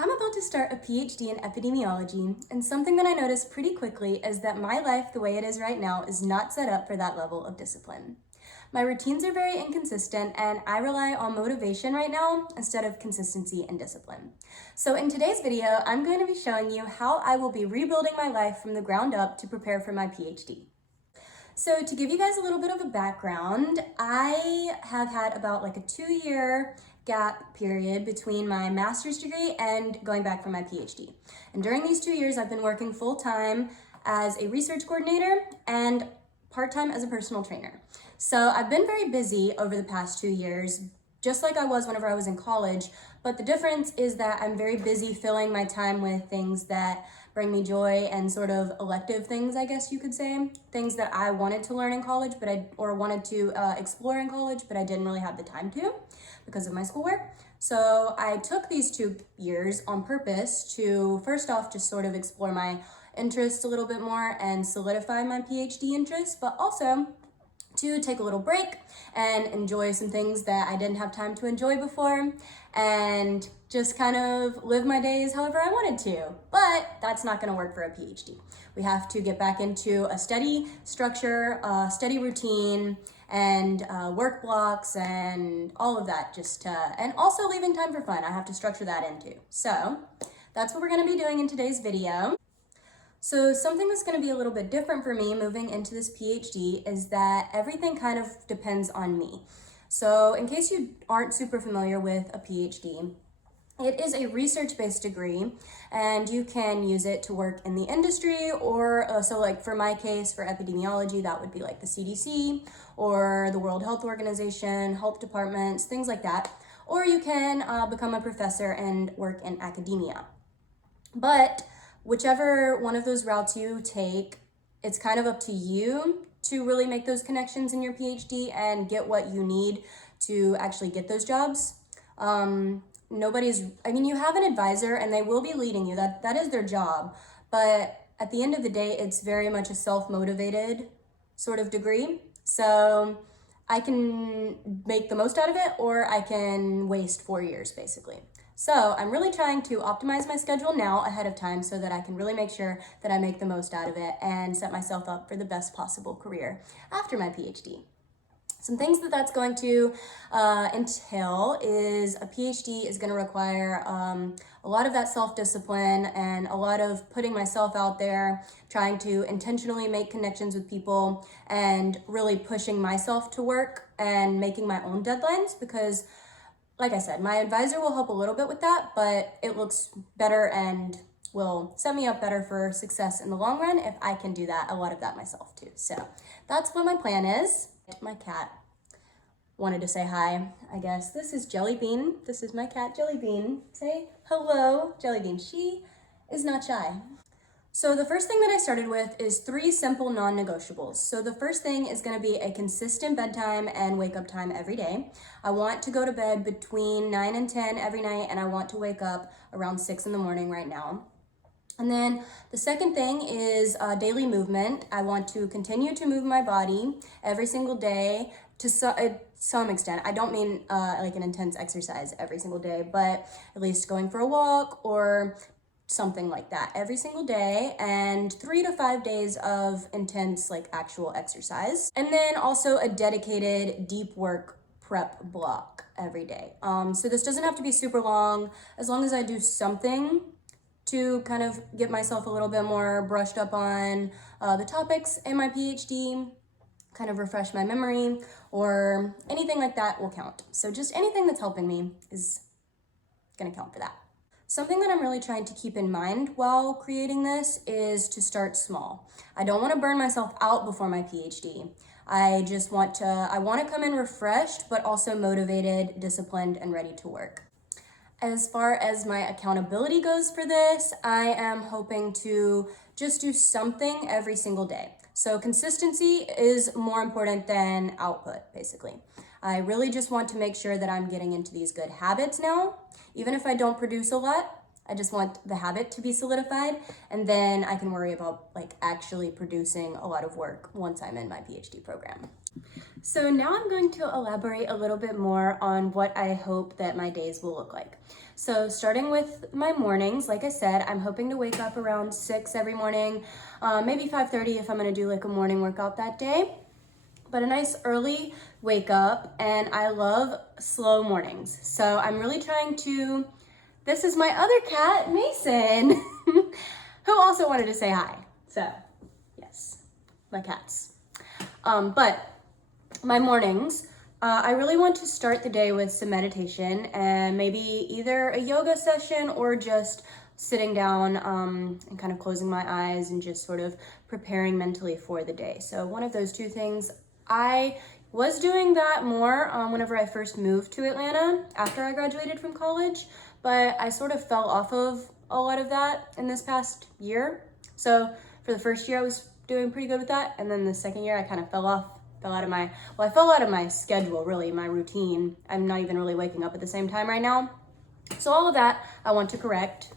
I'm about to start a PhD in epidemiology, and something that I noticed pretty quickly is that my life, the way it is right now, is not set up for that level of discipline. My routines are very inconsistent, and I rely on motivation right now instead of consistency and discipline. So in today's video, I'm going to be showing you how I will be rebuilding my life from the ground up to prepare for my PhD. So to give you guys a little bit of a background, I have had about like a 2-year gap period between my master's degree and going back for my PhD. And during these 2 years, I've been working full-time as a research coordinator and part-time as a personal trainer. So I've been very busy over the past 2 years, just like I was whenever I was in college, but the difference is that I'm very busy filling my time with things that bring me joy and sort of elective things, I guess you could say. Things that I wanted to learn in college, or wanted to explore in college, but I didn't really have the time to because of my schoolwork. So I took these 2 years on purpose to, first off, just sort of explore my interests a little bit more and solidify my PhD interests, but also to take a little break and enjoy some things that I didn't have time to enjoy before and just kind of live my days however I wanted to. But that's not going to work for a PhD. We have to get back into a steady structure, a steady routine, and work blocks and all of that, and also leaving time for fun. I have to structure that in too. So that's what we're going to be doing in today's video. So something that's going to be a little bit different for me moving into this PhD is that everything kind of depends on me. So in case you aren't super familiar with a PhD, it is a research-based degree, and you can use it to work in the industry, or so like for my case, for epidemiology, that would be like the CDC or the World Health Organization, health departments, things like that. Or you can become a professor and work in academia. But whichever one of those routes you take, it's kind of up to you to really make those connections in your PhD and get what you need to actually get those jobs. You have an advisor and they will be leading you. That is their job. But at the end of the day, it's very much a self-motivated sort of degree. So I can make the most out of it, or I can waste 4 years basically. So I'm really trying to optimize my schedule now ahead of time so that I can really make sure that I make the most out of it and set myself up for the best possible career after my PhD. Some things that's going to entail is a PhD is going to require a lot of that self-discipline and a lot of putting myself out there, trying to intentionally make connections with people and really pushing myself to work and making my own deadlines, because like I said, my advisor will help a little bit with that, but it looks better and will set me up better for success in the long run if I can do a lot of that myself too. So that's what my plan is. My cat wanted to say hi, I guess. This is Jelly Bean. This is my cat, Jelly Bean. Say hello, Jelly Bean. She is not shy. So the first thing that I started with is 3 simple non-negotiables. So the first thing is going to be a consistent bedtime and wake up time every day. I want to go to bed between 9 and 10 every night, and I want to wake up around 6 in the morning right now. And then the second thing is daily movement. I want to continue to move my body every single day to some extent. I don't mean like an intense exercise every single day, but at least going for a walk or something like that every single day, and 3 to 5 days of intense like actual exercise. And then also a dedicated deep work prep block every day. So this doesn't have to be super long, as long as I do something to kind of get myself a little bit more brushed up on the topics in my PhD, kind of refresh my memory, or anything like that will count. So just anything that's helping me is gonna count for that. Something that I'm really trying to keep in mind while creating this is to start small. I don't want to burn myself out before my PhD. I want to come in refreshed, but also motivated, disciplined, and ready to work. As far as my accountability goes for this, I am hoping to just do something every single day. So consistency is more important than output, basically. I really just want to make sure that I'm getting into these good habits now. Even if I don't produce a lot, I just want the habit to be solidified, and then I can worry about like actually producing a lot of work once I'm in my PhD program. So now I'm going to elaborate a little bit more on what I hope that my days will look like. So starting with my mornings, like I said, I'm hoping to wake up around 6 every morning, maybe 5:30 if I'm gonna do like a morning workout that day. But a nice early wake up, and I love slow mornings. So I'm really trying to, this is my other cat, Mason, who also wanted to say hi. So yes, my cats. But my mornings, I really want to start the day with some meditation and maybe either a yoga session or just sitting down and kind of closing my eyes and just sort of preparing mentally for the day. So one of those two things. I was doing that more whenever I first moved to Atlanta after I graduated from college, but I sort of fell off of a lot of that in this past year. So for the first year I was doing pretty good with that, and then the second year I kind of fell out of my schedule, really, my routine. I'm not even really waking up at the same time right now. So all of that I want to correct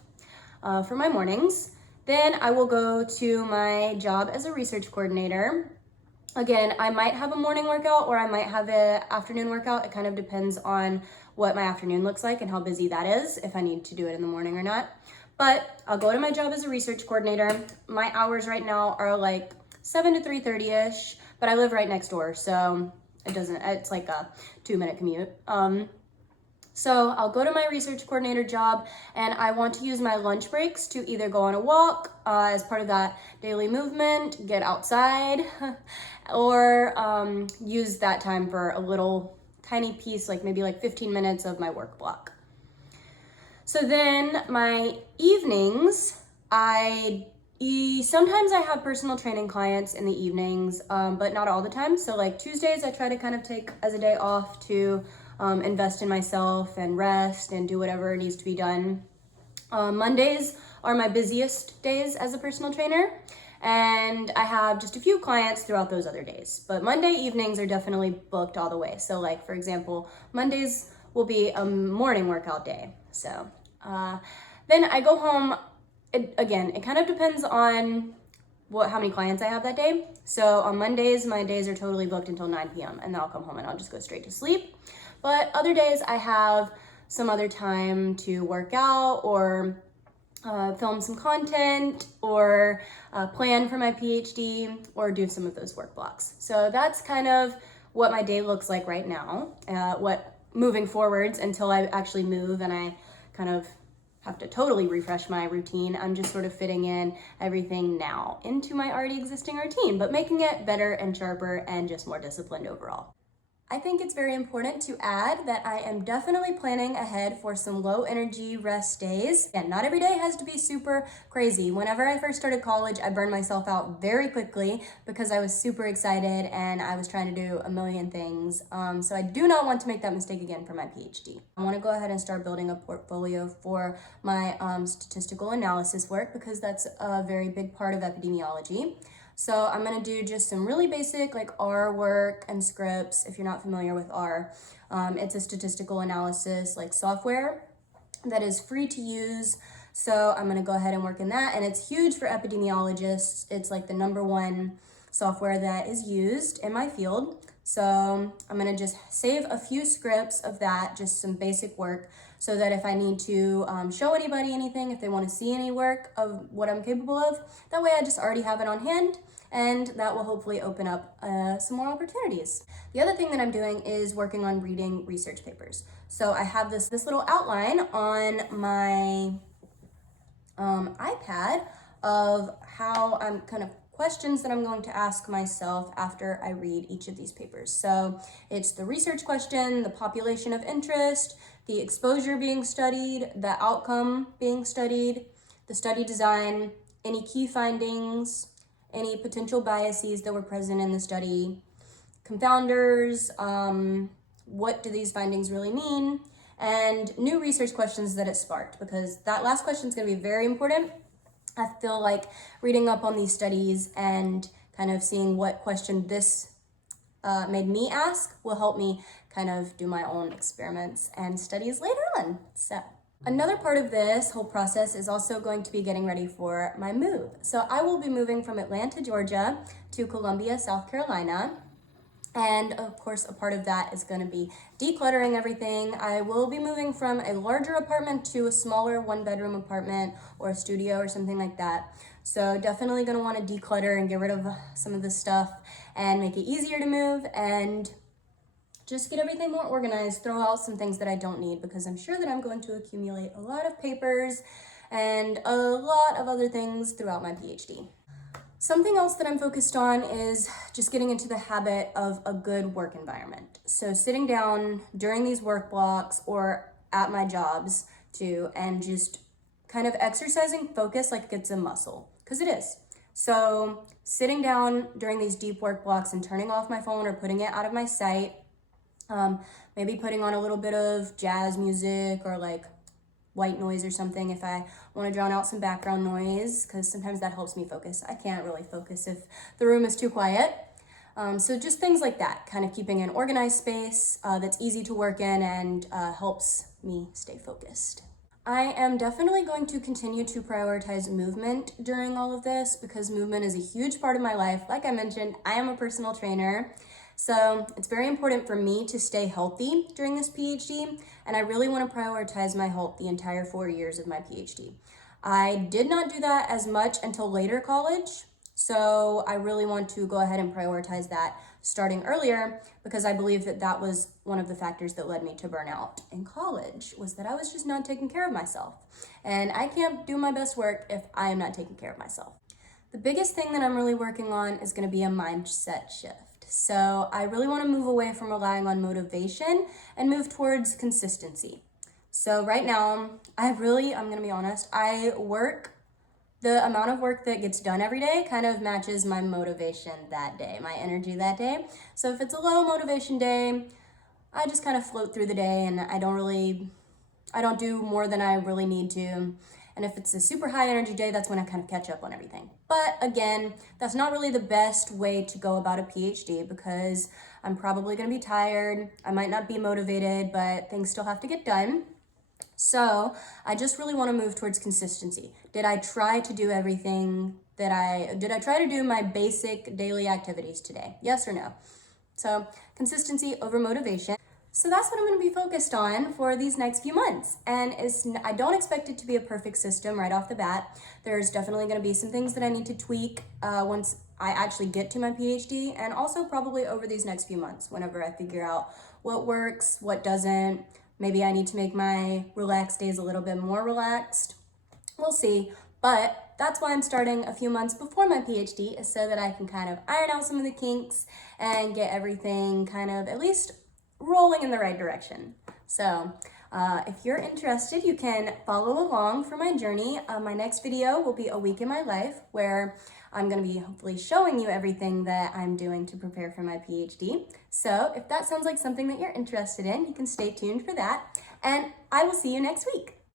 for my mornings. Then I will go to my job as a research coordinator. Again, I might have a morning workout or I might have an afternoon workout. It kind of depends on what my afternoon looks like and how busy that is, if I need to do it in the morning or not. But I'll go to my job as a research coordinator. My hours right now are like 7 to 3:30-ish, but I live right next door, so it's like a 2-minute commute. So I'll go to my research coordinator job, and I want to use my lunch breaks to either go on a walk as part of that daily movement, get outside, or use that time for a little tiny piece, like maybe like 15 minutes of my work block. So then my evenings, sometimes I have personal training clients in the evenings, but not all the time. So like Tuesdays, I try to kind of take as a day off to invest in myself and rest and do whatever needs to be done. Mondays are my busiest days as a personal trainer, and I have just a few clients throughout those other days. But Monday evenings are definitely booked all the way. So like, for example, Mondays will be a morning workout day. So then I go home. It kind of depends on how many clients I have that day. So on Mondays, my days are totally booked until 9 p.m. and then I'll come home and I'll just go straight to sleep. But other days I have some other time to work out or film some content or plan for my PhD or do some of those work blocks. So that's kind of what my day looks like right now, what moving forwards until I actually move and I kind of have to totally refresh my routine. I'm just sort of fitting in everything now into my already existing routine, but making it better and sharper and just more disciplined overall. I think it's very important to add that I am definitely planning ahead for some low energy rest days. And not every day has to be super crazy. Whenever I first started college, I burned myself out very quickly because I was super excited and I was trying to do a million things. So I do not want to make that mistake again for my PhD. I want to go ahead and start building a portfolio for my statistical analysis work because that's a very big part of epidemiology. So I'm gonna do just some really basic like R work and scripts. If you're not familiar with R, it's a statistical analysis like software that is free to use. So I'm gonna go ahead and work in that, and it's huge for epidemiologists. It's like the #1 software that is used in my field. So I'm gonna just save a few scripts of that, just some basic work, so that if I need to show anybody anything, if they wanna see any work of what I'm capable of, that way I just already have it on hand, and that will hopefully open up some more opportunities. The other thing that I'm doing is working on reading research papers. So I have this little outline on my iPad of how I'm kind of questions that I'm going to ask myself after I read each of these papers. So it's the research question, the population of interest, the exposure being studied, the outcome being studied, the study design, any key findings, any potential biases that were present in the study, confounders, what do these findings really mean, and new research questions that it sparked, because that last question is going to be very important. I feel like reading up on these studies and kind of seeing what question this made me ask will help me kind of do my own experiments and studies later on. So another part of this whole process is also going to be getting ready for my move. So I will be moving from Atlanta, Georgia to Columbia, South Carolina. And of course, a part of that is going to be decluttering everything. I will be moving from a larger apartment to a smaller 1-bedroom apartment or a studio or something like that. So definitely going to want to declutter and get rid of some of this stuff and make it easier to move and just get everything more organized, throw out some things that I don't need, because I'm sure that I'm going to accumulate a lot of papers and a lot of other things throughout my PhD. Something else that I'm focused on is just getting into the habit of a good work environment. So sitting down during these work blocks or at my jobs too, and just kind of exercising focus like it's a muscle, because it is. So sitting down during these deep work blocks and turning off my phone or putting it out of my sight, maybe putting on a little bit of jazz music or like white noise or something if I want to drown out some background noise, because sometimes that helps me focus. I can't really focus if the room is too quiet. So just things like that, kind of keeping an organized space that's easy to work in and helps me stay focused. I am definitely going to continue to prioritize movement during all of this, because movement is a huge part of my life. Like I mentioned, I am a personal trainer. So it's very important for me to stay healthy during this PhD, and I really want to prioritize my health the entire 4 years of my PhD. I did not do that as much until later college, so I really want to go ahead and prioritize that starting earlier, because I believe that that was one of the factors that led me to burnout in college, was that I was just not taking care of myself. And I can't do my best work if I am not taking care of myself. The biggest thing that I'm really working on is going to be a mindset shift. So I really want to move away from relying on motivation and move towards consistency. So right now, I'm going to be honest, the amount of work that gets done every day kind of matches my motivation that day, my energy that day. So if it's a low motivation day, I just kind of float through the day and I don't do more than I really need to. And if it's a super high energy day, that's when I kind of catch up on everything. But again, that's not really the best way to go about a PhD, because I'm probably going to be tired. I might not be motivated, but things still have to get done. So I just really want to move towards consistency. Did I try to do did I try to do my basic daily activities today? Yes or no? So consistency over motivation. So that's what I'm going to be focused on for these next few months. And I don't expect it to be a perfect system right off the bat. There's definitely going to be some things that I need to tweak once I actually get to my PhD, and also probably over these next few months whenever I figure out what works, what doesn't. Maybe I need to make my relaxed days a little bit more relaxed. We'll see. But that's why I'm starting a few months before my PhD, is so that I can kind of iron out some of the kinks and get everything kind of at least rolling in the right direction. So if you're interested, you can follow along for my journey. My next video will be a week in my life, where I'm going to be hopefully showing you everything that I'm doing to prepare for my PhD. So if that sounds like something that you're interested in, you can stay tuned for that. And I will see you next week.